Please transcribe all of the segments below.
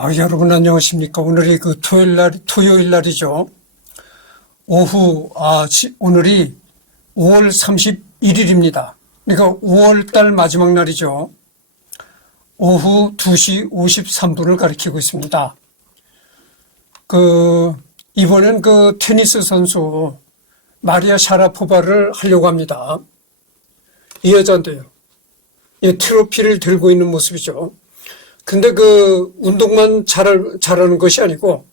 여러분 안녕하십니까. 오늘이 토요일 날이죠. 오늘이 5월 31일입니다. 그러니까 5월 달 마지막 날이죠. 오후 2시 53분을 가리키고 있습니다. 이번엔 테니스 선수 마리아 샤라포바를 하려고 합니다. 이 여자인데요. 이 트로피를 들고 있는 모습이죠. 근데 운동만 잘하는 것이 아니고,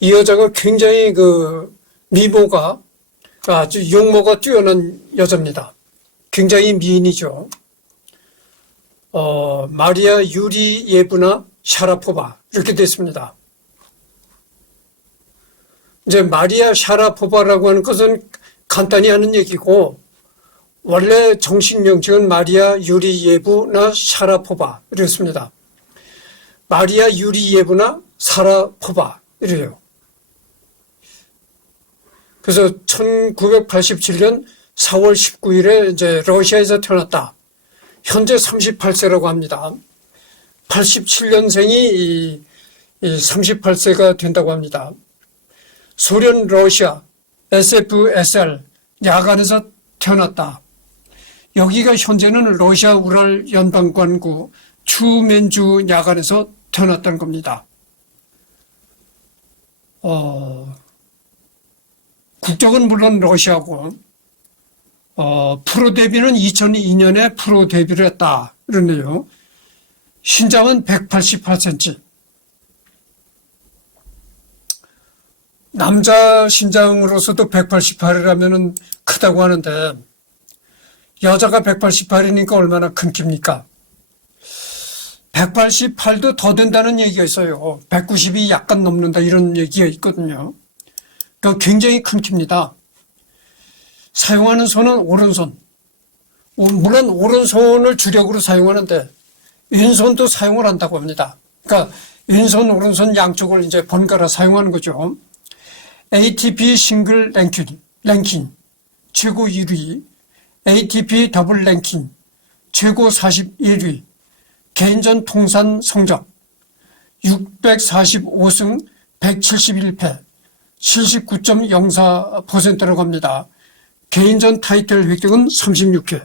이 여자가 굉장히 미모가 아주 용모가 뛰어난 여자입니다. 굉장히 미인이죠. 마리아 유리예브나 샤라포바, 이렇게 됐습니다. 이제 마리아 샤라포바라고 하는 것은 간단히 하는 얘기고, 원래 정식 명칭은 마리아 유리예브나 샤라포바, 이랬습니다. 마리아 유리예브나 사라포바 이래요. 그래서 1987년 4월 19일에 이제 러시아에서 태어났다. 현재 38세라고 합니다. 87년생이 38세가 된다고 합니다. 소련 러시아 SFSR 야간에서 태어났다. 여기가 현재는 러시아 우랄 연방관구 추멘주 야간에서 태어났다는 겁니다. 국적은 물론 러시아고, 프로 데뷔는 2002년에 프로 데뷔를 했다. 이러네요. 신장은 188cm. 남자 신장으로서도 188이라면 크다고 하는데, 여자가 188이니까 얼마나 큰 킵니까? 188도 더 된다는 얘기가 있어요. 190이 약간 넘는다 이런 얘기가 있거든요. 그러니까 굉장히 큰 키입니다. 사용하는 손은 오른손. 물론 오른손을 주력으로 사용하는데 왼손도 사용을 한다고 합니다. 그러니까 왼손, 오른손 양쪽을 이제 번갈아 사용하는 거죠. ATP 싱글 랭킹 최고 1위, ATP 더블 랭킹 최고 41위, 개인전 통산 성적 645승 171패 79.04%라고 합니다. 개인전 타이틀 획득은 36회.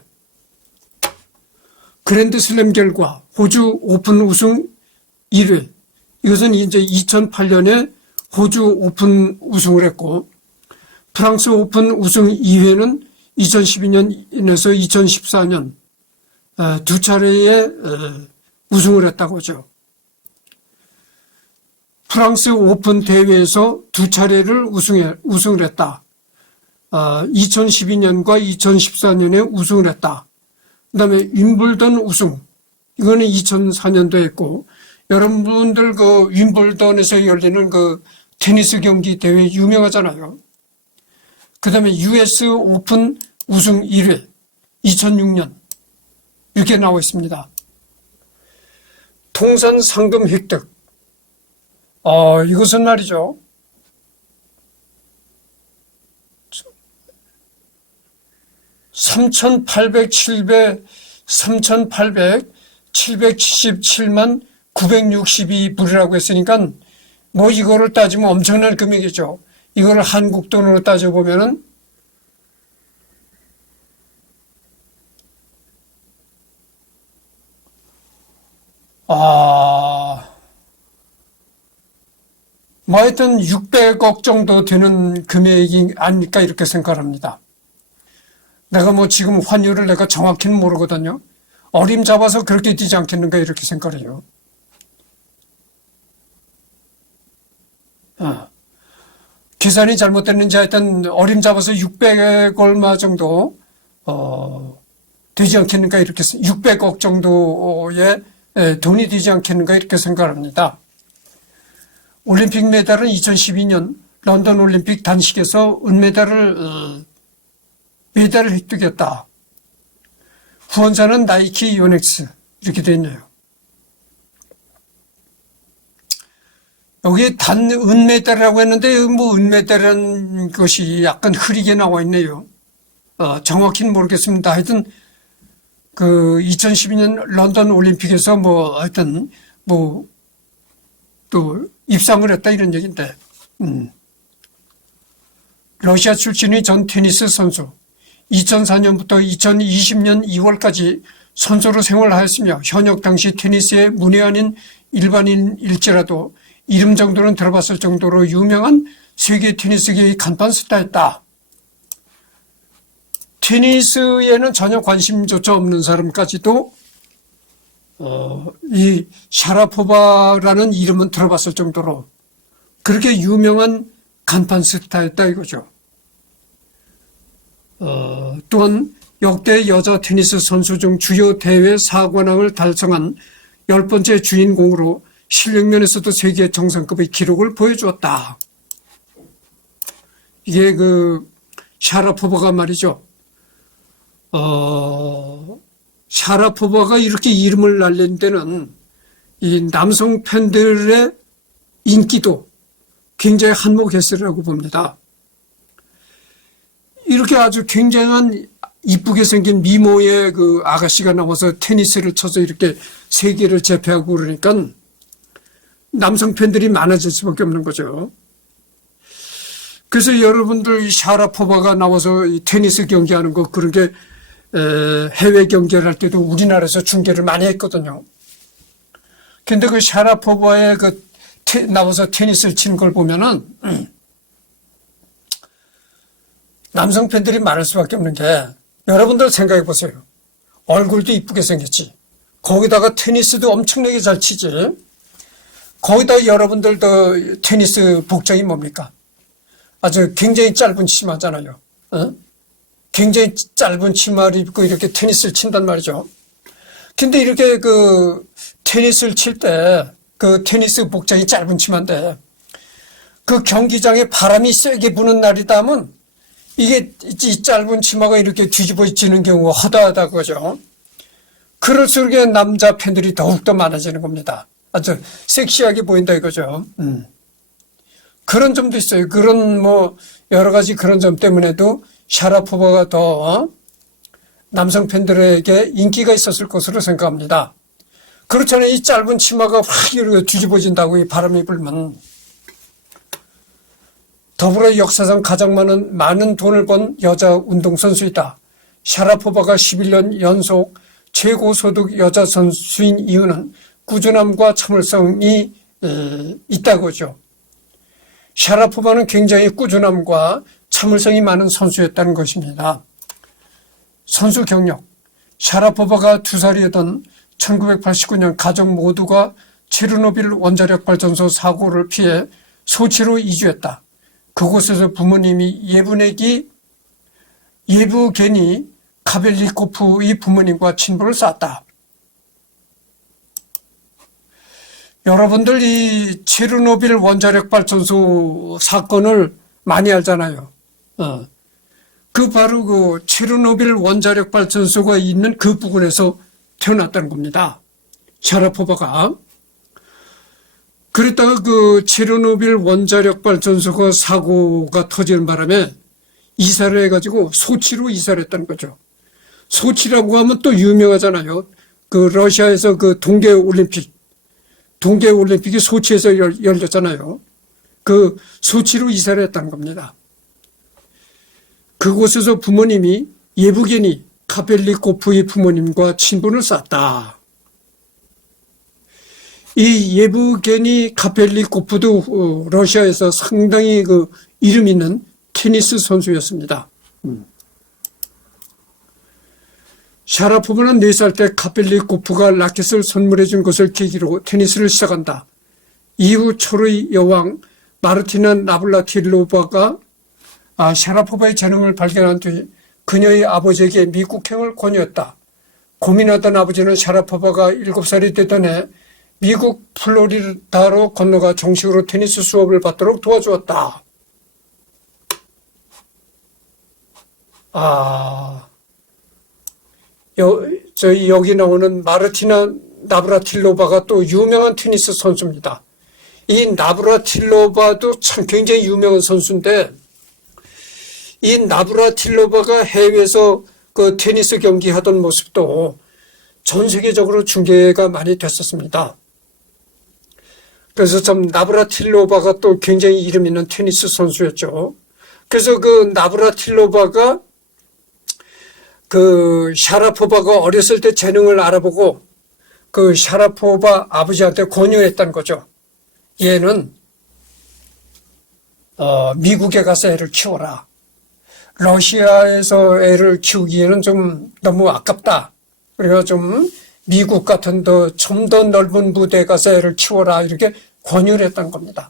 그랜드슬램 결과 호주 오픈 우승 1회. 이것은 이제 2008년에 호주 오픈 우승을 했고, 프랑스 오픈 우승 2회는 2012년에서 2014년 두 차례의 우승을 했다고 하죠. 프랑스 오픈 대회에서 두 차례를 우승을 했다. 2012년과 2014년에 우승을 했다. 그 다음에 윈블던 우승. 이거는 2004년도 했고, 여러분들 윈블던에서 열리는 테니스 경기 대회 유명하잖아요. 그 다음에 US 오픈 우승 1회. 2006년. 이렇게 나와 있습니다. 통산 상금 획득. 이것은 말이죠. 777만 962불이라고 했으니까 뭐 이거를 따지면 엄청난 금액이죠. 이걸 한국 돈으로 따져보면은 뭐 하여튼 600억 정도 되는 금액이 아닐까 이렇게 생각합니다. 내가 뭐 지금 환율을 내가 정확히는 모르거든요. 어림잡아서 그렇게 되지 않겠는가 이렇게 생각해요. 계산이 잘못됐는지 하여튼 어림잡아서 600 얼마 정도 되지 않겠는가 이렇게 600억 정도의 돈이 되지 않겠는가 이렇게 생각합니다. 올림픽 메달은 2012년 런던 올림픽 단식에서 은메달을 획득했다. 후원자는 나이키 요넥스 이렇게 되어 있네요. 여기 단 은메달이라고 했는데 뭐 은메달이라는 것이 약간 흐리게 나와 있네요. 정확히는 모르겠습니다. 하여튼 2012년 런던 올림픽에서 하여튼 또 입상을 했다 이런 얘기인데, 러시아 출신의 전 테니스 선수, 2004년부터 2020년 2월까지 선수로 생활하였으며 현역 당시 테니스의 문외한인 일반인일지라도 이름 정도는 들어봤을 정도로 유명한 세계 테니스계의 간판 스타였다. 테니스에는 전혀 관심조차 없는 사람까지도 이 샤라포바라는 이름은 들어봤을 정도로 그렇게 유명한 간판 스타였다 이거죠. 또한 역대 여자 테니스 선수 중 주요 대회 4관왕을 달성한 10번째 주인공으로 실력 면에서도 세계 정상급의 기록을 보여주었다. 이게 그 샤라포바가 말이죠. 샤라포바가 이렇게 이름을 날린 데는 이 남성 팬들의 인기도 굉장히 한몫했으리라고 봅니다. 이렇게 아주 굉장한 이쁘게 생긴 미모의 그 아가씨가 나와서 테니스를 쳐서 이렇게 세계를 제패하고 그러니까 남성 팬들이 많아질 수밖에 없는 거죠. 그래서 여러분들 샤라포바가 나와서 이 테니스 경기하는 거 그런 게 해외 경기를 할 때도 우리나라에서 중계를 많이 했거든요. 근데 그 샤라포바의 나와서 테니스를 치는 걸 보면은 남성 팬들이 많을 수밖에 없는 게 여러분들 생각해 보세요. 얼굴도 이쁘게 생겼지. 거기다가 테니스도 엄청나게 잘 치지. 거기다 여러분들도 테니스 복장이 뭡니까? 아주 굉장히 짧은 치마잖아요. 굉장히 짧은 치마를 입고 이렇게 테니스를 친단 말이죠. 근데 이렇게 그 테니스를 칠 때 그 테니스 복장이 짧은 치마인데 그 경기장에 바람이 세게 부는 날이다 하면 이게 이 짧은 치마가 이렇게 뒤집어지는 경우가 허다하다 그죠. 그럴수록 남자 팬들이 더욱더 많아지는 겁니다. 아주 섹시하게 보인다 이거죠. 그런 점도 있어요. 그런 뭐 여러 가지 그런 점 때문에도 샤라포바가 더 남성 팬들에게 인기가 있었을 것으로 생각합니다. 그렇잖아요. 이 짧은 치마가 확 이렇게 뒤집어진다고 이 바람이 불면. 더불어 역사상 가장 많은 돈을 번 여자 운동선수이다. 샤라포바가 11년 연속 최고 소득 여자 선수인 이유는 꾸준함과 참을성이 있다고죠. 샤라포바는 굉장히 꾸준함과 참을성이 많은 선수였다는 것입니다. 선수 경력. 샤라포바가 2살이던 1989년 가족 모두가 체르노빌 원자력 발전소 사고를 피해 소치로 이주했다. 그곳에서 부모님이 예부게니 카벨리코프의 부모님과 친분을 쌓았다. 여러분들 이 체르노빌 원자력 발전소 사건을 많이 알잖아요. 그 바로 그 체르노빌 원자력 발전소가 있는 그 부근에서 태어났다는 겁니다. 샤라포바가. 그랬다가 그 체르노빌 원자력 발전소가 사고가 터지는 바람에 이사를 해가지고 소치로 이사를 했다는 거죠. 소치라고 하면 또 유명하잖아요. 그 러시아에서 그 동계올림픽이 소치에서 열렸잖아요. 그 소치로 이사를 했다는 겁니다. 그곳에서 부모님이 예부게니 카벨리코프의 부모님과 친분을 쌓았다. 이 예부게니 카펠리코프도 러시아에서 상당히 그 이름 있는 테니스 선수였습니다. 샤라포바는 4살 때 카펠리코프가 라켓을 선물해 준 것을 계기로 테니스를 시작한다. 이후 초르의 여왕 마르티나 나블라틸로바가 샤라포바의 재능을 발견한 뒤 그녀의 아버지에게 미국행을 권유했다. 고민하던 아버지는 샤라포바가 7살이 되던 해 미국 플로리다로 건너가 정식으로 테니스 수업을 받도록 도와주었다. 여기 나오는 마르티나 나브라틸로바가 또 유명한 테니스 선수입니다. 이 나브라틸로바도 참 굉장히 유명한 선수인데 이 나브라틸로바가 해외에서 그 테니스 경기 하던 모습도 전 세계적으로 중계가 많이 됐었습니다. 그래서 참 나브라틸로바가 또 굉장히 이름 있는 테니스 선수였죠. 그래서 그 나브라틸로바가 그 샤라포바가 어렸을 때 재능을 알아보고 그 샤라포바 아버지한테 권유했다는 거죠. 얘는 미국에 가서 애를 키워라. 러시아에서 애를 키우기에는 좀 너무 아깝다. 그래서 좀 미국 같은 좀 더 넓은 무대에 가서 애를 키워라. 이렇게 권유를 했던 겁니다.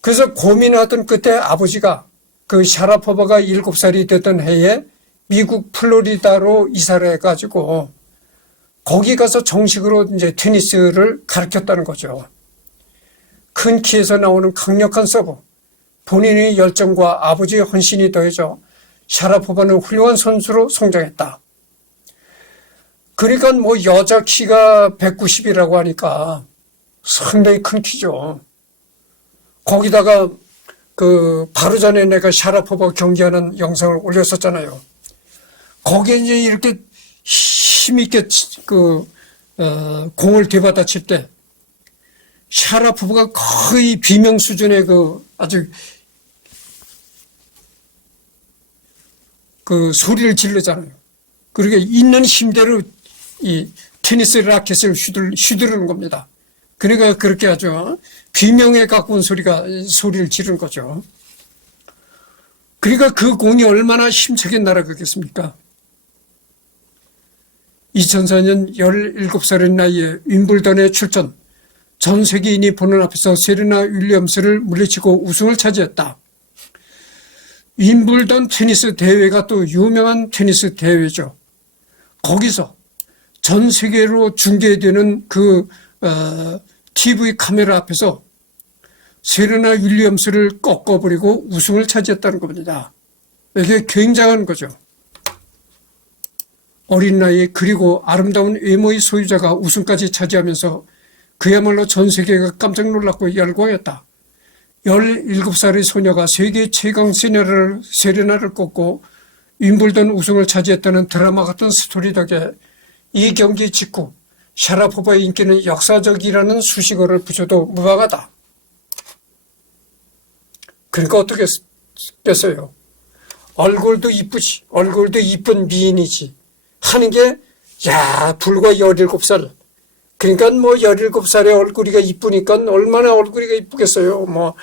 그래서 고민하던 끝에 아버지가 그 샤라포바가 7살이 됐던 해에 미국 플로리다로 이사를 해가지고 거기 가서 정식으로 이제 테니스를 가르쳤다는 거죠. 큰 키에서 나오는 강력한 서브, 본인의 열정과 아버지의 헌신이 더해져 샤라포바는 훌륭한 선수로 성장했다. 그러니까 뭐 여자 키가 190이라고 하니까 상당히 큰 키죠. 거기다가 그 바로 전에 내가 샤라포바 경기하는 영상을 올렸었잖아요. 거기에 이제 이렇게 힘있게 공을 되받아칠 때 샤라포바가 거의 비명 수준의 아주 소리를 지르잖아요. 그러니까 있는 힘대로 이 테니스 라켓을 휘두르는 겁니다. 그러니까 그렇게 아주 비명에 가까운 소리를 지르는 거죠. 그러니까 그 공이 얼마나 힘차게 날아가겠습니까? 2004년 17살의 나이에 윈블던에 출전, 전 세계인이 보는 앞에서 세레나 윌리엄스를 물리치고 우승을 차지했다. 윈블던 테니스 대회가 또 유명한 테니스 대회죠. 거기서 전 세계로 중계되는 TV 카메라 앞에서 세레나 윌리엄스를 꺾어버리고 우승을 차지했다는 겁니다. 이게 굉장한 거죠. 어린 나이에 그리고 아름다운 외모의 소유자가 우승까지 차지하면서 그야말로 전 세계가 깜짝 놀랐고 열광했다. 17살의 소녀가 세계 최강 세레나를 꺾고 윈블던 우승을 차지했다는 드라마 같은 스토리 덕에 이 경기 직후 샤라포바의 인기는 역사적이라는 수식어를 붙여도 무방하다. 그러니까 어떻게 했겠어요? 얼굴도 이쁘지, 얼굴도 이쁜 미인이지 하는 게 불과 17살. 그러니까 뭐 17살의 얼굴이가 이쁘니까 얼마나 얼굴이가 이쁘겠어요. 뭐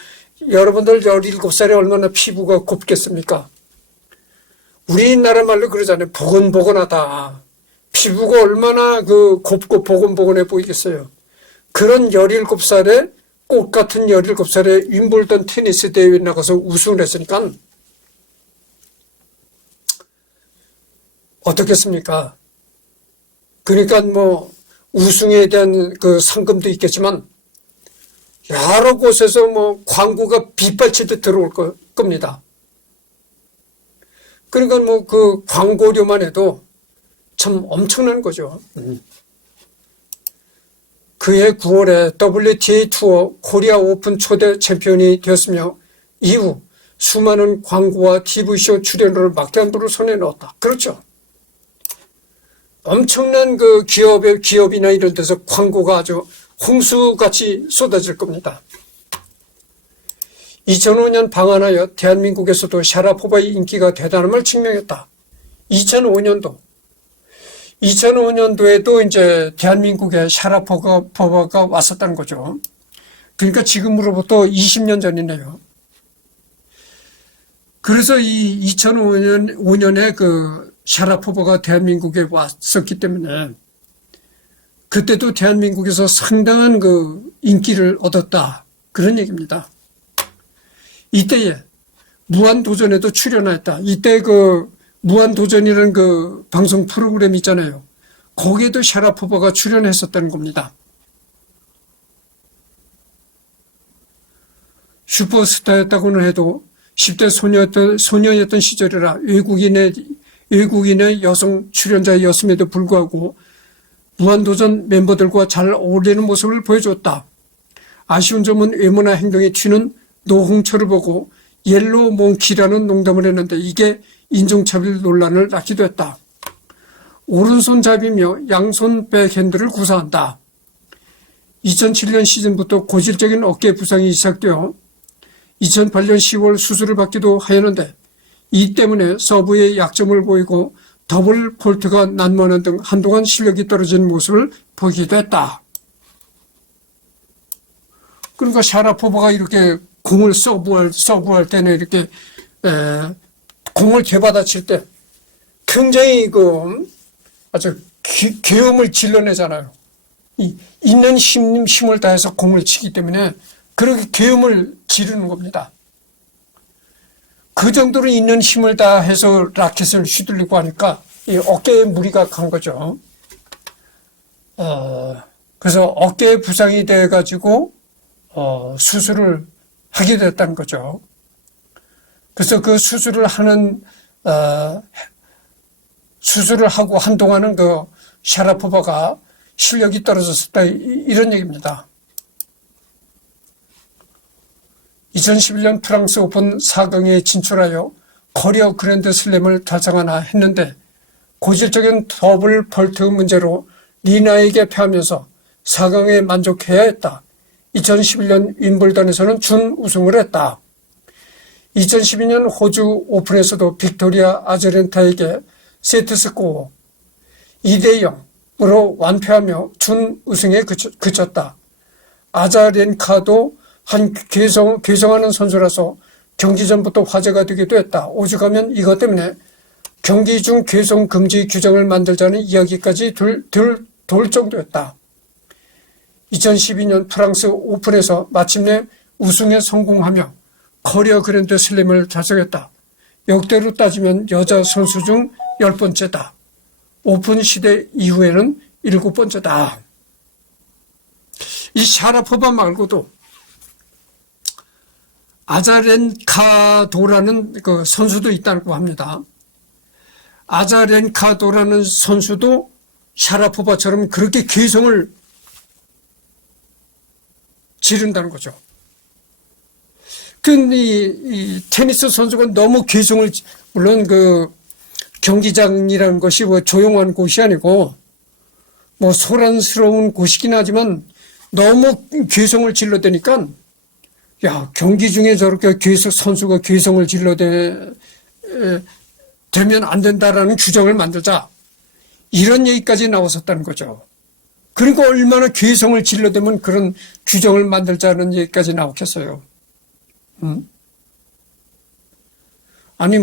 여러분들 17살에 얼마나 피부가 곱겠습니까? 우리나라 말로 그러잖아요. 보건보건하다. 피부가 얼마나 곱고 보건보건해 보이겠어요. 그런 17살에 꽃 같은 17살에 윈블던 테니스 대회에 나가서 우승을 했으니까 어떻겠습니까? 그러니까 뭐 우승에 대한 상금도 있겠지만 여러 곳에서 뭐 광고가 빗발치듯 들어올 겁니다. 그러니까 뭐 광고료만 해도 참 엄청난 거죠. 그해 9월에 WTA 투어 코리아 오픈 초대 챔피언이 되었으며 이후 수많은 광고와 TV쇼 출연료를 막대한 돈을 손에 넣었다. 그렇죠. 엄청난 기업이나 이런 데서 광고가 아주 홍수같이 쏟아질 겁니다. 2005년 방한하여 대한민국에서도 샤라포바의 인기가 대단함을 증명했다. 2005년도에도 이제 대한민국에 샤라포바가 왔었다는 거죠. 그러니까 지금으로부터 20년 전이네요. 그래서 이 2005년에 샤라포바가 대한민국에 왔었기 때문에 그때도 대한민국에서 상당한 인기를 얻었다. 그런 얘기입니다. 이때에 무한도전에도 출연했다. 이때 무한도전이라는 방송 프로그램 있잖아요. 거기에도 샤라포바가 출연했었다는 겁니다. 슈퍼스타였다고는 해도 10대 소녀였던 시절이라 외국인의 여성 출연자였음에도 불구하고 무한도전 멤버들과 잘 어울리는 모습을 보여줬다. 아쉬운 점은 외모나 행동에 튀는 노홍철을 보고 옐로우 몽키라는 농담을 했는데 이게 인종차별 논란을 낳기도 했다. 오른손잡이며 양손 백핸드를 구사한다. 2007년 시즌부터 고질적인 어깨 부상이 시작되어 2008년 10월 수술을 받기도 하였는데 이 때문에 서브의 약점을 보이고 더블 폴트가 난무하는 등 한동안 실력이 떨어진 모습을 보이기도 했다. 그러니까 샤라포바가 이렇게 공을 서브할 때는 이렇게 공을 되받아칠 때 굉장히 아주 계엄을 질러내잖아요. 있는 힘을 다해서 공을 치기 때문에 그렇게 계엄을 지르는 겁니다. 그 정도로 있는 힘을 다해서 라켓을 휘둘리고 하니까 이 어깨에 무리가 간 거죠. 그래서 어깨에 부상이 돼가지고 수술을 하게 됐다는 거죠. 그래서 그 수술을 하고 한동안은 샤라포바가 실력이 떨어졌었다, 이런 얘기입니다. 2011년 프랑스 오픈 4강에 진출하여 커리어 그랜드 슬램을 달성하나 했는데 고질적인 더블 폴트 문제로 리나에게 패하면서 4강에 만족해야 했다. 2011년 윈블던에서는 준우승을 했다. 2012년 호주 오픈에서도 빅토리아 아자렌카에게 세트스코어 2대0으로 완패하며 준우승에 그쳤다. 아자렌카도 한 괴성하는 선수라서 경기 전부터 화제가 되기도 했다. 오죽하면 이것 때문에 경기 중 괴성 금지 규정을 만들자는 이야기까지 돌 정도였다. 2012년 프랑스 오픈에서 마침내 우승에 성공하며 커리어 그랜드 슬램을 달성했다. 역대로 따지면 여자 선수 중 10번째다. 오픈 시대 이후에는 7번째다. 이 샤라포바 말고도 아자렌카도라는 그 선수도 있다고 합니다. 아자렌카도라는 선수도 샤라포바처럼 그렇게 괴성을 지른다는 거죠. 근데 이 테니스 선수가 너무 괴성을, 물론 경기장이라는 것이 조용한 곳이 아니고 소란스러운 곳이긴 하지만 너무 괴성을 질러대니까 경기 중에 저렇게 선수가 괴성을 질러대면 안 된다라는 규정을 만들자, 이런 얘기까지 나왔었다는 거죠. 그리고 얼마나 괴성을 질러대면 그런 규정을 만들자는 얘기까지 나왔겠어요. 아니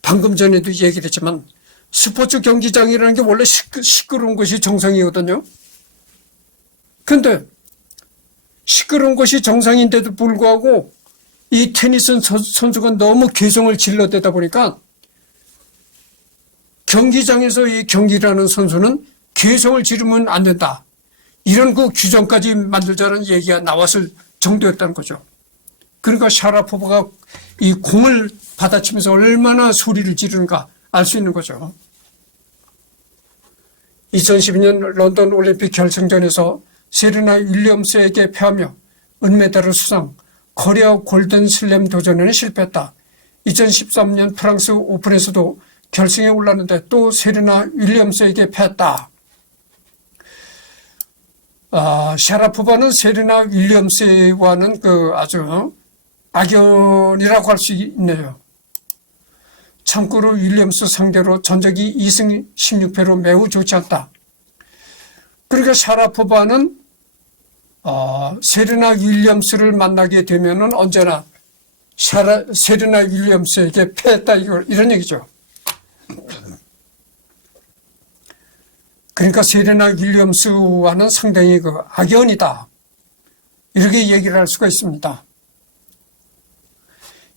방금 전에도 얘기를 했지만 스포츠 경기장이라는 게 원래 시끄러운 것이 정상이거든요. 근데 시끄러운 것이 정상인데도 불구하고 이 테니스 선수가 너무 괴성을 질러대다 보니까 경기장에서 이 경기라는 선수는 괴성을 지르면 안 된다, 이런 규정까지 만들자는 얘기가 나왔을 정도였다는 거죠. 그러니까 샤라포바가 이 공을 받아치면서 얼마나 소리를 지르는가 알 수 있는 거죠. 2012년 런던 올림픽 결승전에서 세레나 윌리엄스에게 패하며 은메달을 수상, 커리어 골든 슬램 도전에는 실패했다. 2013년 프랑스 오픈에서도 결승에 올랐는데 또 세레나 윌리엄스에게 패했다. 샤라포바는 세레나 윌리엄스와는 아주 악연이라고 할 수 있네요. 참고로 윌리엄스 상대로 전적이 2승 16패로 매우 좋지 않다. 그러니까 샤라포바는 세레나 윌리엄스를 만나게 되면은 언제나 세레나 윌리엄스에게 패했다, 이런 얘기죠. 그러니까 세레나 윌리엄스와는 상당히 악연이다, 이렇게 얘기를 할 수가 있습니다.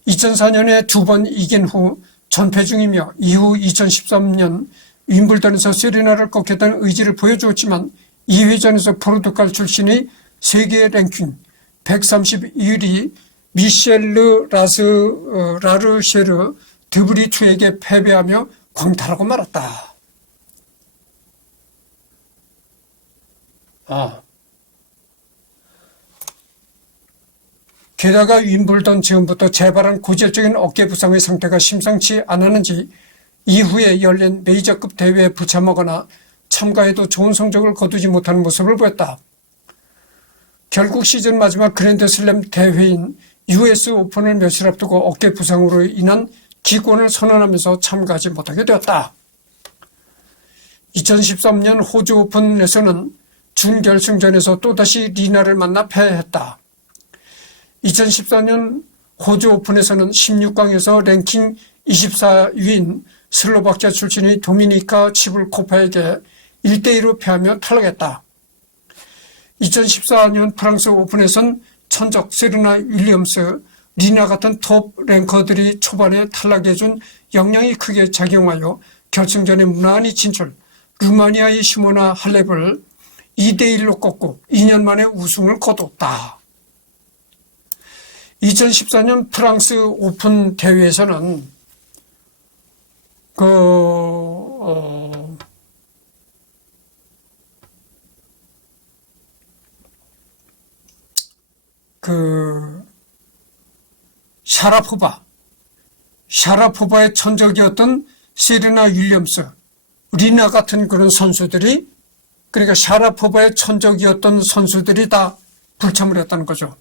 2004년에 2번 이긴 후 전패 중이며 이후 2013년 윈블던에서 세레나를 꺾겠다는 의지를 보여주었지만 2회전에서 포르투갈 출신의 세계 랭킹 132위의 미셸르 라르쉐르 드브리투에게 패배하며 광탈하고 말았다. 게다가 윈블던 즈음부터 재발한 고질적인 어깨 부상의 상태가 심상치 않았는지 이후에 열린 메이저급 대회에 불참하거나 참가해도 좋은 성적을 거두지 못하는 모습을 보였다. 결국 시즌 마지막 그랜드슬램 대회인 US 오픈을 며칠 앞두고 어깨 부상으로 인한 기권을 선언하면서 참가하지 못하게 되었다. 2013년 호주 오픈에서는 준결승전에서 또다시 리나를 만나 패했다. 2014년 호주 오픈에서는 16강에서 랭킹 24위인 슬로바키아 출신의 도미니카 치불코파에게 1대2로 패하며 탈락했다. 2014년 프랑스 오픈에선 천적 세르나 윌리엄스, 리나 같은 톱 랭커들이 초반에 탈락해준 영향이 크게 작용하여 결승전에 무난히 진출, 루마니아의 시모나 할렙을 2대1로 꺾고 2년 만에 우승을 거뒀다. 2014년 프랑스 오픈 대회에서는 샤라포바의 천적이었던 세레나 윌리엄스, 리나 같은 그런 선수들이, 그러니까 샤라포바의 천적이었던 선수들이 다 불참을 했다는 거죠.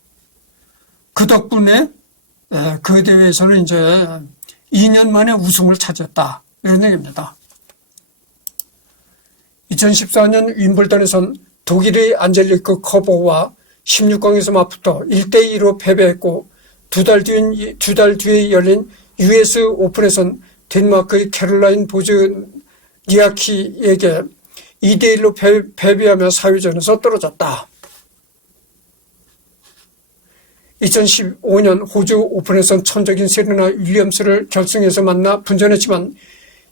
그 덕분에 그 대회에서는 이제 2년 만에 우승을 차지했다, 이런 얘기입니다. 2014년 윈블던에선 독일의 안젤리크 커버와 16강에서 맞붙어 1대2로 패배했고, 두 달 뒤에 열린 US 오픈에선 덴마크의 캐롤라인 보즈니아키에게 2대1로 패배하며 4위전에서 떨어졌다. 2015년 호주 오픈에선 천적인 세르나 윌리엄스를 결승에서 만나 분전했지만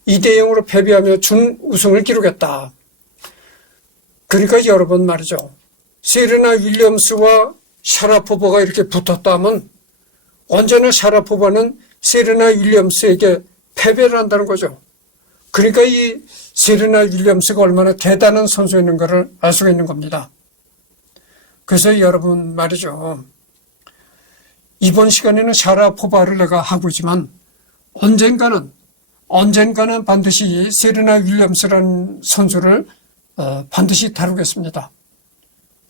2대0으로 패배하며 준우승을 기록했다. 그러니까 여러분 말이죠. 세르나 윌리엄스와 샤라포바가 이렇게 붙었다 하면 언제나 샤라포바는 세르나 윌리엄스에게 패배를 한다는 거죠. 그러니까 이 세르나 윌리엄스가 얼마나 대단한 선수였는가를 알 수가 있는 겁니다. 그래서 여러분 말이죠. 이번 시간에는 샤라포바를 내가 하고 있지만 언젠가는 반드시 세르나 윌리엄스라는 선수를 반드시 다루겠습니다.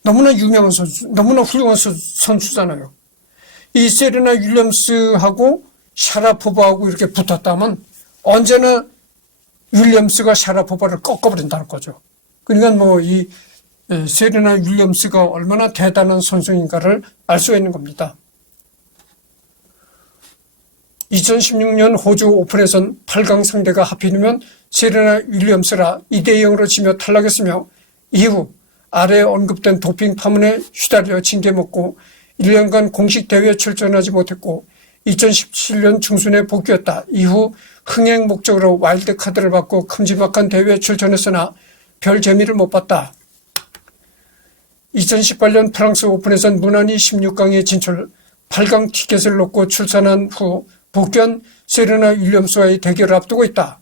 너무나 유명한 선수, 너무나 훌륭한 선수잖아요. 이 세르나 윌리엄스하고 샤라포바하고 이렇게 붙었다면 언제나 윌리엄스가 샤라포바를 꺾어버린다는 거죠. 그러니까 뭐 이 세르나 윌리엄스가 얼마나 대단한 선수인가를 알 수 있는 겁니다. 2016년 호주 오픈에선 8강 상대가 하필이면 세르나 윌리엄스라 2대0으로 지며 탈락했으며 이후 아래 언급된 도핑 파문에 휘달려 징계먹고 1년간 공식 대회에 출전하지 못했고 2017년 중순에 복귀했다. 이후 흥행 목적으로 와일드카드를 받고 큼지막한 대회에 출전했으나 별 재미를 못 봤다. 2018년 프랑스 오픈에선 무난히 16강에 진출, 8강 티켓을 놓고 출산한 후 복귀한 세르나 윌리엄스와의 대결을 앞두고 있다.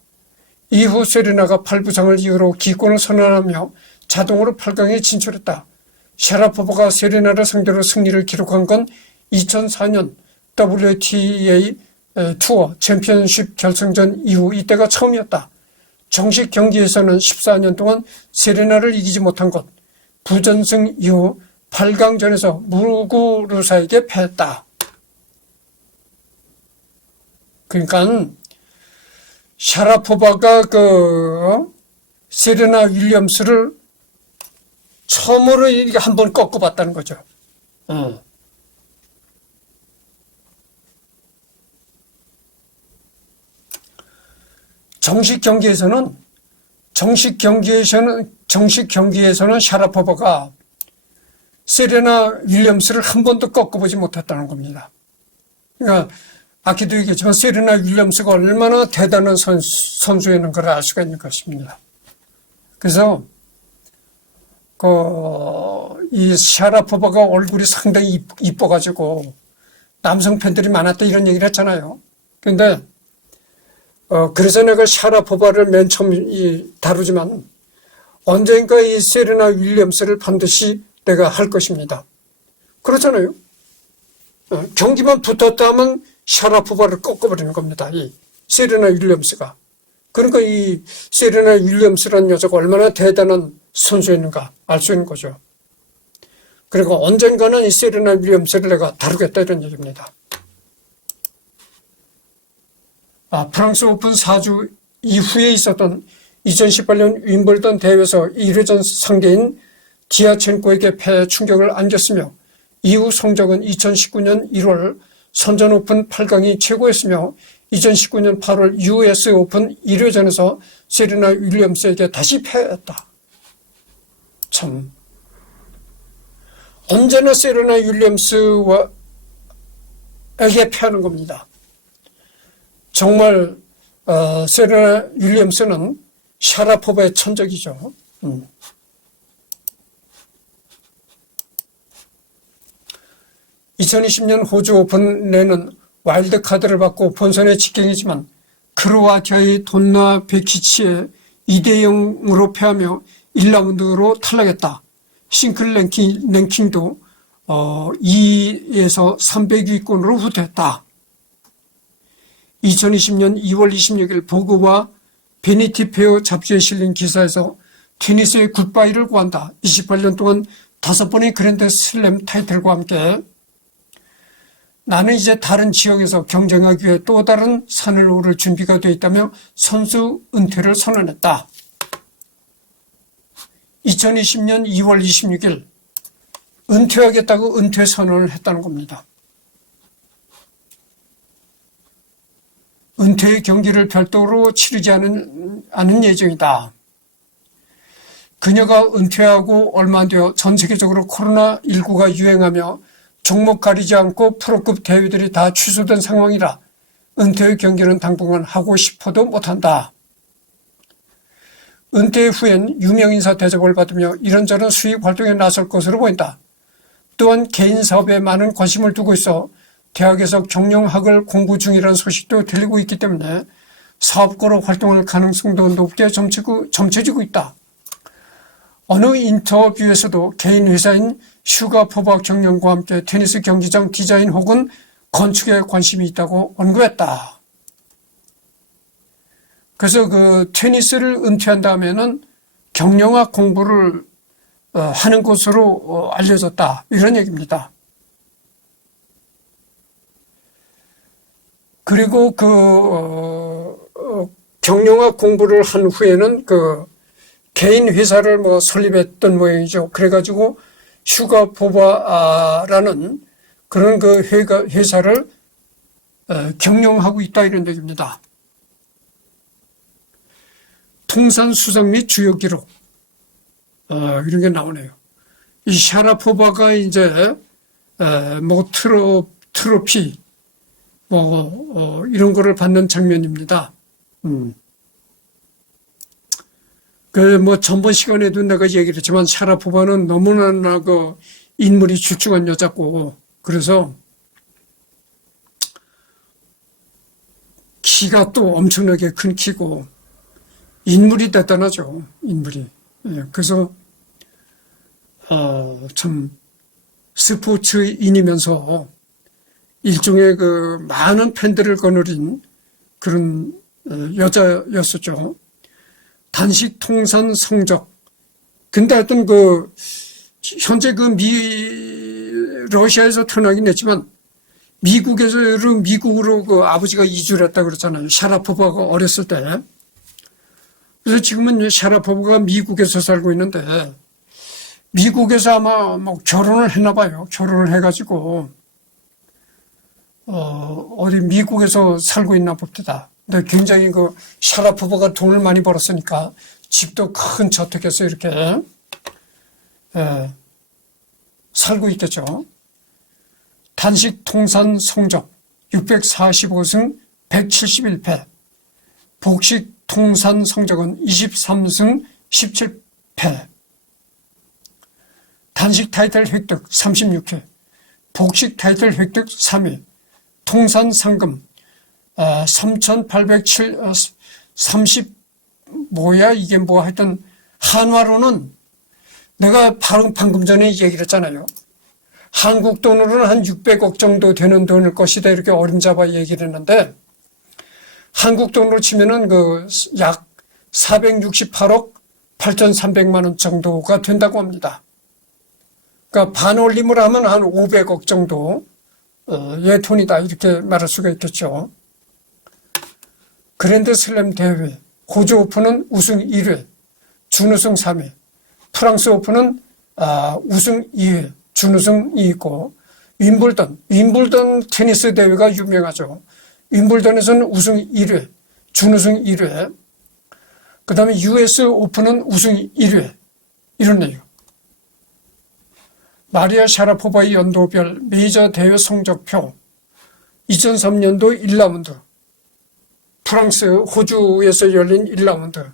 이후 세르나가 팔부상을 이유로 기권을 선언하며 자동으로 8강에 진출했다. 샤라포바가 세레나를 상대로 승리를 기록한 건 2004년 WTA 투어 챔피언십 결승전 이후 이때가 처음이었다. 정식 경기에서는 14년 동안 세레나를 이기지 못한 것, 부전승 이후 8강전에서 무구루사에게 패했다. 그러니까 샤라포바가 세레나 윌리엄스를 처음으로 이렇게 한번 꺾어봤다는 거죠. 정식 경기에서는 샤라포바가 세레나 윌리엄스를 한 번도 꺾어보지 못했다는 겁니다. 그러니까 아까도 얘기했지만 세레나 윌리엄스가 얼마나 대단한 선수였는가를 알 수가 있는 것입니다. 그래서 이 샤라포바가 얼굴이 상당히 이뻐가지고 남성 팬들이 많았다 이런 얘기를 했잖아요. 그런데 그래서 내가 샤라포바를 맨 처음 다루지만 언젠가 이 세레나 윌리엄스를 반드시 내가 할 것입니다. 그렇잖아요. 경기만 붙었다 하면 샤라포바를 꺾어버리는 겁니다. 이 세레나 윌리엄스가. 그러니까 이 세레나 윌리엄스라는 여자가 얼마나 대단한 선수였는가 알 수 있는 거죠. 그리고 언젠가는 이 세레나 윌리엄스를 내가 다루겠다 이런 얘기입니다. 프랑스 오픈 4주 이후에 있었던 2018년 윈블던 대회에서 1회전 상대인 디아첸코에게 패 충격을 안겼으며 이후 성적은 2019년 1월 선전 오픈 8강이 최고였으며 2019년 8월 US 오픈 1회전에서 세레나 윌리엄스에게 다시 패했다. 참, 언제나 세레나 윌리엄스에게 패하는 겁니다. 정말 세레나 윌리엄스는 샤라포바의 천적이죠. 2020년 호주 오픈에는 와일드카드를 받고 본선에 직행이지만 크로아티아의 돈나 베키치에 2대0으로 패하며 1라운드로 탈락했다. 싱글 랭킹도 2에서 300위권으로 후퇴했다. 2020년 2월 26일 보그와 베니티 페어 잡지에 실린 기사에서 테니스의 굿바이를 구한다. 28년 동안 5번의 그랜드 슬램 타이틀과 함께 나는 이제 다른 지역에서 경쟁하기 위해 또 다른 산을 오를 준비가 되어 있다며 선수 은퇴를 선언했다. 2020년 2월 26일 은퇴하겠다고 은퇴 선언을 했다는 겁니다. 은퇴의 경기를 별도로 치르지 않은 예정이다. 그녀가 은퇴하고 얼마 안 되어 전 세계적으로 코로나19가 유행하며 종목 가리지 않고 프로급 대회들이 다 취소된 상황이라 은퇴의 경기는 당분간 하고 싶어도 못한다. 은퇴 후엔 유명인사 대접을 받으며 이런저런 수익 활동에 나설 것으로 보인다. 또한 개인 사업에 많은 관심을 두고 있어 대학에서 경영학을 공부 중이라는 소식도 들리고 있기 때문에 사업가로 활동할 가능성도 높게 점쳐지고 있다. 어느 인터뷰에서도 개인 회사인 슈가포바 경영과 함께 테니스 경기장 디자인 혹은 건축에 관심이 있다고 언급했다. 그래서 그 테니스를 은퇴한 다음에는 경영학 공부를 하는 것으로 알려졌다. 이런 얘기입니다. 그리고 경영학 공부를 한 후에는 개인 회사를 설립했던 모양이죠. 그래가지고 슈가포바라는 그런 회사를 경영하고 있다 이런 얘기입니다. 통산 수상 및 주요 기록 이런 게 나오네요. 이 샤라포바가 이제 트로피 이런 거를 받는 장면입니다. 전번 시간에도 내가 얘기를 했지만 샤라포바는 너무나 인물이 출중한 여자고 그래서 키가 또 엄청나게 큰 키고 인물이 대단하죠. 인물이. 그래서 참 스포츠인이면서 일종의 많은 팬들을 거느린 그런 여자였었죠. 단식 통산 성적. 근데 하여튼 현재 러시아에서 태어나긴 했지만 미국으로 아버지가 이주를 했다고 그랬잖아요. 샤라포바가 어렸을 때. 그래서 지금은 샤라포바가 미국에서 살고 있는데 미국에서 아마 결혼을 했나 봐요. 결혼을 해가지고 어디 미국에서 살고 있나 봅니다. 근데 굉장히 샤라포바가 돈을 많이 벌었으니까 집도 큰 저택에서 이렇게 살고 있겠죠. 단식 통산 성적 645승 171패. 복식 통산 성적은 23승 17패. 단식 타이틀 획득 36회. 복식 타이틀 획득 3회. 통산 상금 3,830 이게 하여튼 한화로는 내가 방금 전에 얘기를 했잖아요. 한국 돈으로는 한 600억 정도 되는 돈일 것이다 이렇게 어림잡아 얘기를 했는데 한국 돈으로 치면은 약 468억 8,300만 원 정도가 된다고 합니다. 그러니까 반올림을 하면 한 500억 정도 의 돈이다 이렇게 말할 수가 있겠죠. 그랜드슬램 대회, 호주 오픈은 우승 1회, 준우승 3회, 프랑스 오픈은 우승 2회, 준우승이 있고, 윈블던 테니스 대회가 유명하죠. 윈블던에서는 우승 1회, 준우승 1회, 그 다음에 US 오픈은 우승 1회, 이렇네요. 마리아 샤라포바의 연도별 메이저 대회 성적표, 2003년도 1라운드, 프랑스, 호주에서 열린 1라운드,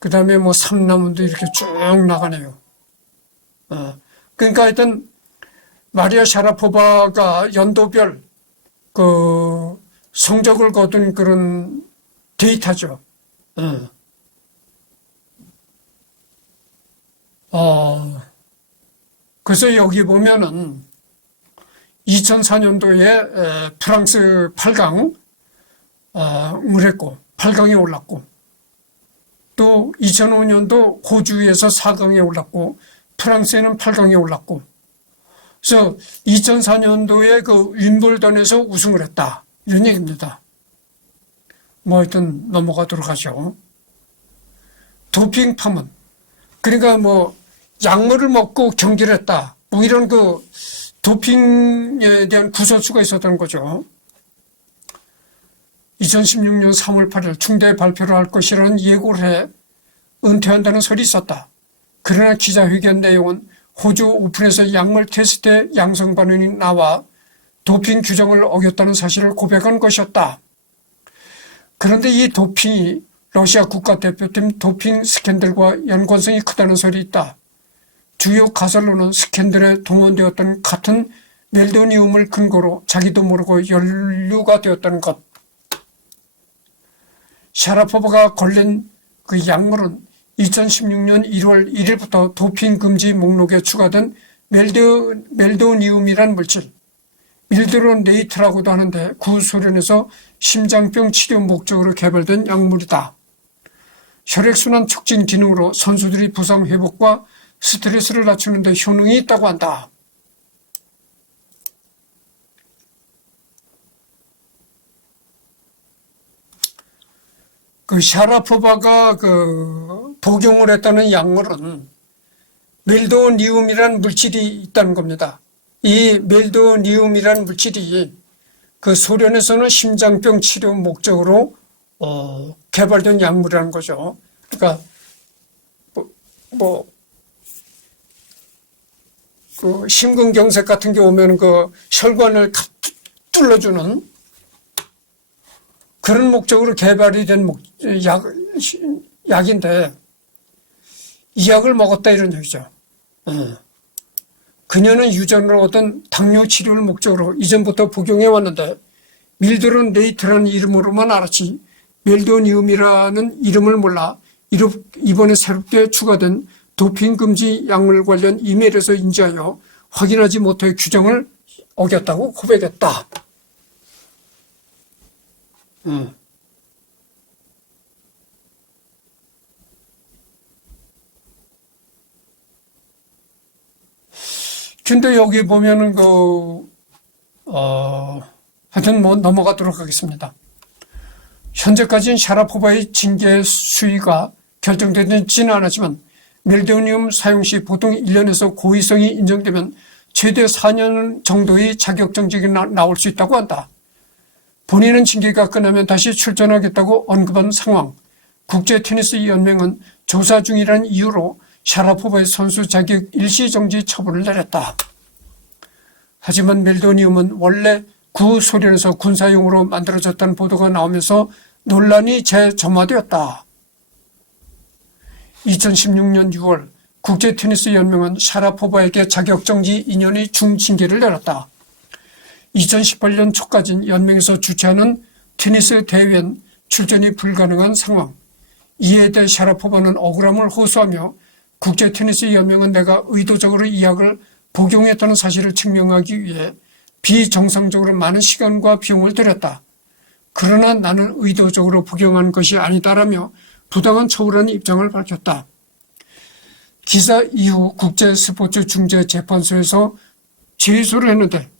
그 다음에 뭐 3라운드 이렇게 쭉 나가네요. 그러니까 하여튼, 마리아 샤라포바가 연도별 그 성적을 거둔 그런 데이터죠. 그래서 여기 보면은 2004년도에 프랑스 8강 을 했고 8강에 올랐고, 또 2005년도 호주에서 4강에 올랐고 프랑스에는 8강에 올랐고, 그래서 2004년도에 그 윈블던에서 우승을 했다 이런 얘기입니다. 뭐 하여튼 넘어가도록 하죠. 도핑 파문, 그러니까 뭐 약물을 먹고 경기를 했다 뭐 이런 그 도핑에 대한 구설수가 있었던 거죠. 2016년 3월 8일 중대 발표를 할 것이라는 예고를 해 은퇴한다는 설이 있었다. 그러나 기자회견 내용은 호주 오픈에서 약물 테스트에 양성 반응이 나와 도핑 규정을 어겼다는 사실을 고백한 것이었다. 그런데 이 도핑이 러시아 국가대표팀 도핑 스캔들과 연관성이 크다는 설이 있다. 주요 가설로는 스캔들에 동원되었던 같은 멜도니움을 근거로 자기도 모르고 연루가 되었다는 것. 샤라포바가 걸린 그 약물은 2016년 1월 1일부터 도핑 금지 목록에 추가된 멜도니움이란 물질, 밀드로네이트라고도 하는데 구소련에서 심장병 치료 목적으로 개발된 약물이다. 혈액순환 촉진 기능으로 선수들이 부상 회복과 스트레스를 낮추는 데 효능이 있다고 한다. 그 샤라포바가 그 복용을 했다는 약물은 멜도니움이라는 물질이 있다는 겁니다. 이 멜도니움이라는 물질이 그 소련에서는 심장병 치료 목적으로 개발된 약물이라는 거죠. 그러니까 그 심근경색 같은 게 오면 그 혈관을 뚫어주는 그런 목적으로 개발이 된 약인데 이 약을 먹었다 이런 얘기죠. 그녀는 유전으로 얻은 당뇨 치료를 목적으로 이전부터 복용해 왔는데 밀드로네이트라는 이름으로만 알았지 멜도니움이라는 이름을 몰라 이번에 새롭게 추가된 도핑 금지 약물 관련 이메일에서 인지하여 확인하지 못해 규정을 어겼다고 고백했다. 근데 여기 보면은 하여튼 뭐 넘어가도록 하겠습니다. 현재까지는 샤라포바의 징계 수위가 결정되지는 않았지만 멜도니움 사용 시 보통 1년에서 고의성이 인정되면 최대 4년 정도의 자격정지가 나올 수 있다고 한다. 본인은 징계가 끝나면 다시 출전하겠다고 언급한 상황. 국제테니스연맹은 조사 중이라는 이유로 샤라포바의 선수 자격 일시정지 처분을 내렸다. 하지만 멜도니움은 원래 구소련에서 군사용으로 만들어졌다는 보도가 나오면서 논란이 재점화되었다. 2016년 6월 국제테니스연맹은 샤라포바에게 자격정지 2년의 중징계를 내렸다. 2018년 초까지는 연맹에서 주최하는 테니스 대회엔 출전이 불가능한 상황. 이에 대해 샤라포바는 억울함을 호소하며 국제테니스연맹은 내가 의도적으로 이 약을 복용했다는 사실을 증명하기 위해 비정상적으로 많은 시간과 비용을 들였다. 그러나 나는 의도적으로 복용한 것이 아니다라며 부당한 처우라는 입장을 밝혔다. 기사 이후 국제스포츠중재재판소에서 제소를 했는데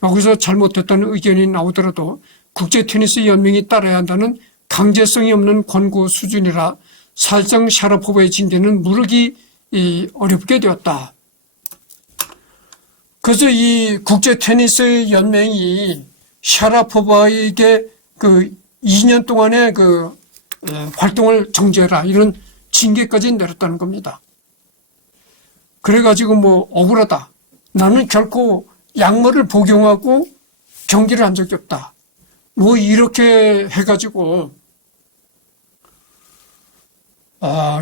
여기서 잘못됐다는 의견이 나오더라도 국제테니스연맹이 따라야 한다는 강제성이 없는 권고 수준이라 사실상 샤라포바의 징계는 무르기 어렵게 되었다. 그래서 이 국제테니스연맹이 샤라포바에게 그 2년 동안의 그 활동을 정지해라 이런 징계까지 내렸다는 겁니다. 그래가지고 뭐 억울하다. 나는 결코 약물을 복용하고 경기를 한 적이 없다. 뭐 이렇게 해가지고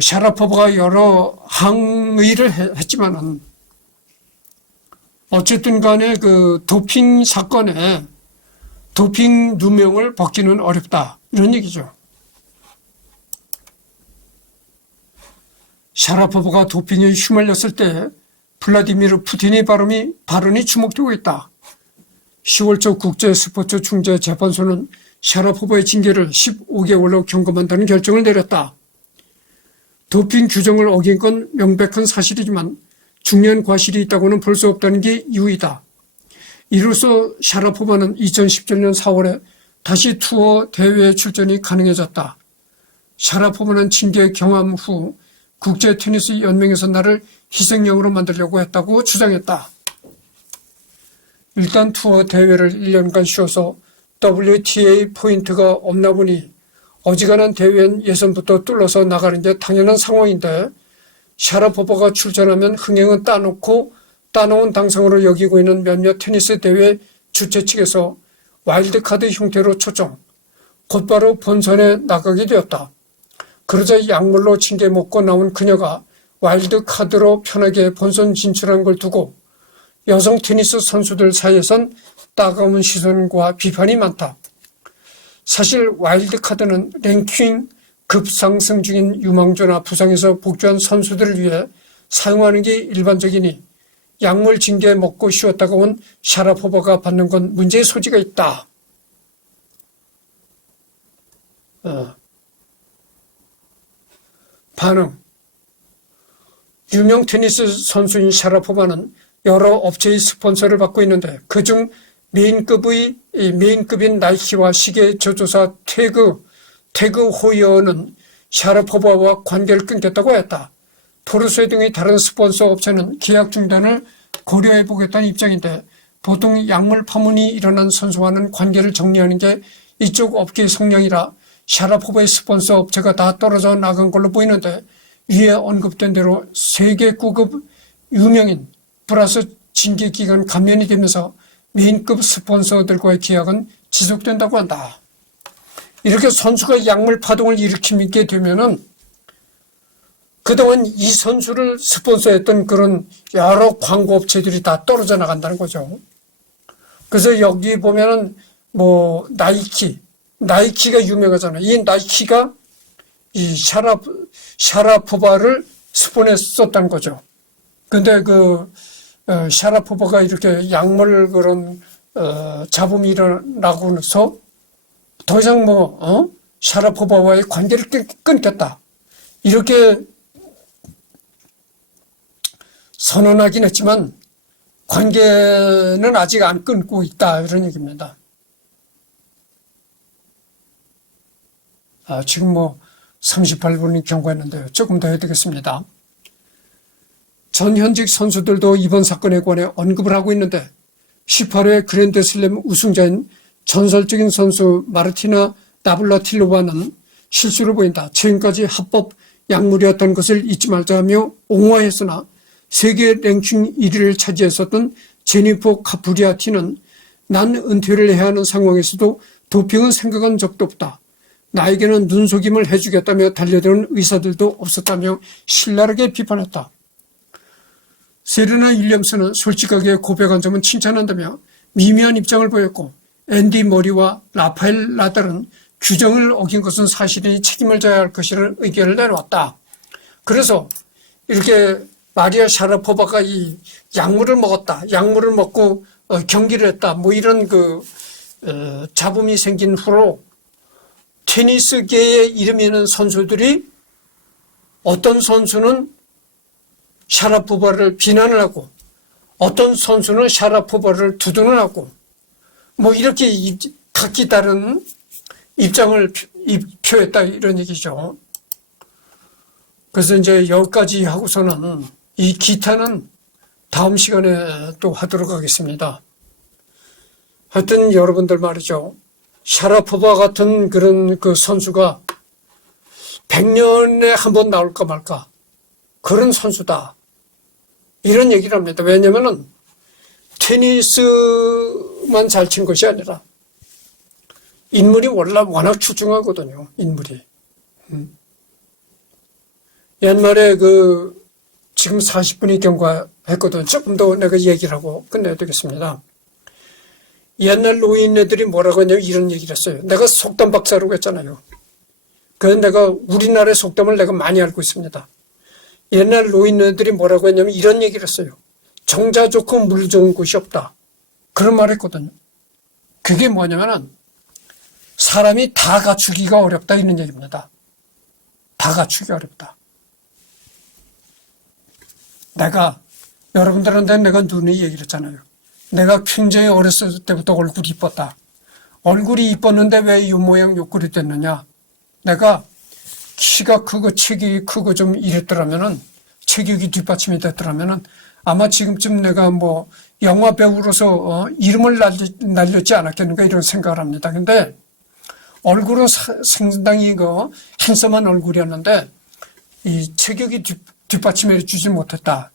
샤라포바가 여러 항의를 했지만은 어쨌든 간에 그 도핑 사건에 도핑 누명을 벗기는 어렵다. 이런 얘기죠. 샤라포바가 도핑에 휘말렸을 때 블라디미르 푸틴의 발언이 주목되고 있다. 10월 초 국제스포츠중재재판소는 샤라포바의 징계를 15개월로 경감한다는 결정을 내렸다. 도핑 규정을 어긴 건 명백한 사실이지만 중요한 과실이 있다고는 볼 수 없다는 게 이유이다. 이로써 샤라포바는 2017년 4월에 다시 투어 대회에 출전이 가능해졌다. 샤라포바는 징계 경험 후 국제테니스연맹에서 나를 희생양으로 만들려고 했다고 주장했다. 일단 투어 대회를 1년간 쉬어서 WTA 포인트가 없나 보니 어지간한 대회는 예선부터 뚫어서 나가는 게 당연한 상황인데 샤라포바가 출전하면 흥행은 따놓은 당상으로 여기고 있는 몇몇 테니스 대회 주최 측에서 와일드카드 형태로 초청, 곧바로 본선에 나가게 되었다. 그러자 약물로 징계 먹고 나온 그녀가 와일드카드로 편하게 본선 진출한 걸 두고 여성 테니스 선수들 사이에선 따가운 시선과 비판이 많다. 사실 와일드카드는 랭킹 급상승 중인 유망주나 부상에서 복귀한 선수들을 위해 사용하는 게 일반적이니 약물 징계 먹고 쉬었다가 온 샤라포바가 받는 건 문제의 소지가 있다. 반응. 유명 테니스 선수인 샤라포바는 여러 업체의 스폰서를 받고 있는데 그중 메인급인 나이키와 시계 제조사 태그 호이어는 샤라포바와 관계를 끊겠다고 했다. 토르스웨 등의 다른 스폰서 업체는 계약 중단을 고려해보겠다는 입장인데 보통 약물 파문이 일어난 선수와는 관계를 정리하는 게 이쪽 업계의 성향이라 샤라포바의 스폰서 업체가 다 떨어져 나간 걸로 보이는데 위에 언급된 대로 세계 9급 유명인 플러스 징계기간 감면이 되면서 메인급 스폰서들과의 계약은 지속된다고 한다. 이렇게 선수가 약물 파동을 일으키게 되면은 그동안 이 선수를 스폰서했던 그런 여러 광고 업체들이 다 떨어져 나간다는 거죠. 그래서 여기 보면은 뭐 나이키가 유명하잖아요. 이 나이키가 이 샤라포바를 스폰했었다는 거죠. 근데 샤라포바가 이렇게 약물 그런 잡음이 일어나고 나서 더 이상 샤라포바와의 관계를 끊겠다. 이렇게 선언하긴 했지만 관계는 아직 안 끊고 있다. 이런 얘기입니다. 지금 38분이 경과했는데요. 조금 더 해야 되겠습니다. 전현직 선수들도 이번 사건에 관해 언급을 하고 있는데 18회 그랜드슬램 우승자인 전설적인 선수 마르티나 나블라틸로바는 실수를 보인다. 최근까지 합법 약물이었던 것을 잊지 말자며 옹호했으나 세계 랭킹 1위를 차지했었던 제니퍼 카프리아티는 난 은퇴를 해야 하는 상황에서도 도핑은 생각한 적도 없다. 나에게는 눈속임을 해주겠다며 달려드는 의사들도 없었다며 신랄하게 비판했다. 세레나 윌리엄스는 솔직하게 고백한 점은 칭찬한다며 미미한 입장을 보였고 앤디 머리와 라파엘 나달은 규정을 어긴 것은 사실이니 책임을 져야 할 것이라는 의견을 내놓았다. 그래서 이렇게 마리아 샤라포바가 이 약물을 먹었다. 약물을 먹고 경기를 했다. 뭐 이런 잡음이 생긴 후로 테니스계에 이름이 있는 선수들이 어떤 선수는 샤라포바를 비난을 하고 어떤 선수는 샤라포바를 두둔을 하고 뭐 이렇게 각기 다른 입장을 표했다 이런 얘기죠. 그래서 이제 여기까지 하고서는 이 기타는 다음 시간에 또 하도록 하겠습니다. 하여튼 여러분들 말이죠. 샤라포바 같은 그런 그 선수가 100년에 한 번 나올까 말까 그런 선수다. 이런 얘기를 합니다. 왜냐면은 테니스만 잘 친 것이 아니라 인물이 워낙 출중하거든요. 인물이. 옛말에 지금 40분이 경과했거든. 조금 더 내가 얘기를 하고 끝내야 되겠습니다. 옛날 노인네들이 뭐라고 했냐면 이런 얘기를 했어요. 내가 속담 박사라고 했잖아요. 그래서 내가 우리나라의 속담을 내가 많이 알고 있습니다. 옛날 노인네들이 뭐라고 했냐면 이런 얘기를 했어요. 정자 좋고 물 좋은 곳이 없다. 그런 말 했거든요. 그게 뭐냐면은 사람이 다 갖추기가 어렵다 이런 얘기입니다. 다 갖추기 어렵다. 여러분들한테 내가 눈이 얘기를 했잖아요. 내가 굉장히 어렸을 때부터 얼굴이 이뻤다. 얼굴이 이뻤는데 왜 이 모양 요 꼴이 됐느냐. 내가 키가 크고 체격이 크고 좀 이랬더라면은 체격이 뒷받침이 됐더라면은 아마 지금쯤 내가 뭐 영화 배우로서 이름을 날렸지 않았겠는가 이런 생각을 합니다. 근데 얼굴은 상당히 핸섬한 얼굴이었는데 이 체격이 뒷받침해 주지 못했다.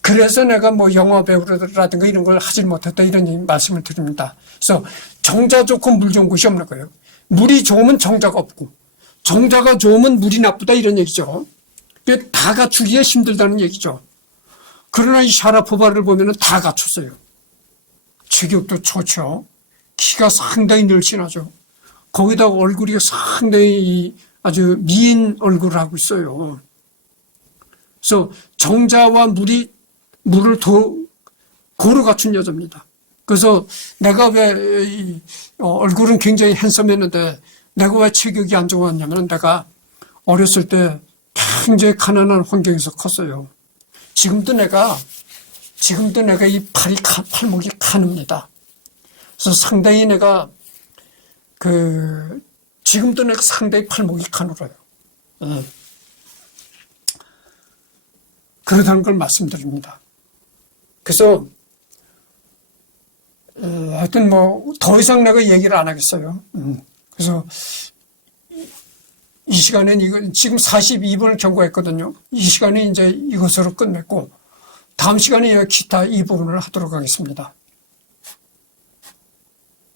그래서 내가 뭐 영화 배우라든가 이런 걸 하지 못했다 이런 말씀을 드립니다. 그래서 정자 좋고 물 좋은 곳이 없는 거예요. 물이 좋으면 정자가 없고 정자가 좋으면 물이 나쁘다 이런 얘기죠. 다 갖추기가 힘들다는 얘기죠. 그러나 이 샤라포바를 보면은 다 갖췄어요. 체격도 좋죠. 키가 상당히 늘씬하죠. 거기다가 얼굴이 상당히 아주 미인 얼굴을 하고 있어요. 그래서 정자와 물을 고루 갖춘 여자입니다. 그래서 내가 왜 얼굴은 굉장히 핸섬했는데 내가 왜 체격이 안 좋았냐면 내가 어렸을 때 굉장히 가난한 환경에서 컸어요. 지금도 내가 이 팔목이 가늡니다. 그래서 상당히 지금도 내가 상당히 팔목이 가늘어요. 그러다는 걸 말씀드립니다. 그래서 하여튼 더 이상 내가 얘기를 안 하겠어요. 그래서 이 시간엔 지금 42분을 경과했거든요. 이 시간에 이제 이것으로 끝냈고 다음 시간에 기타 이 부분을 하도록 하겠습니다.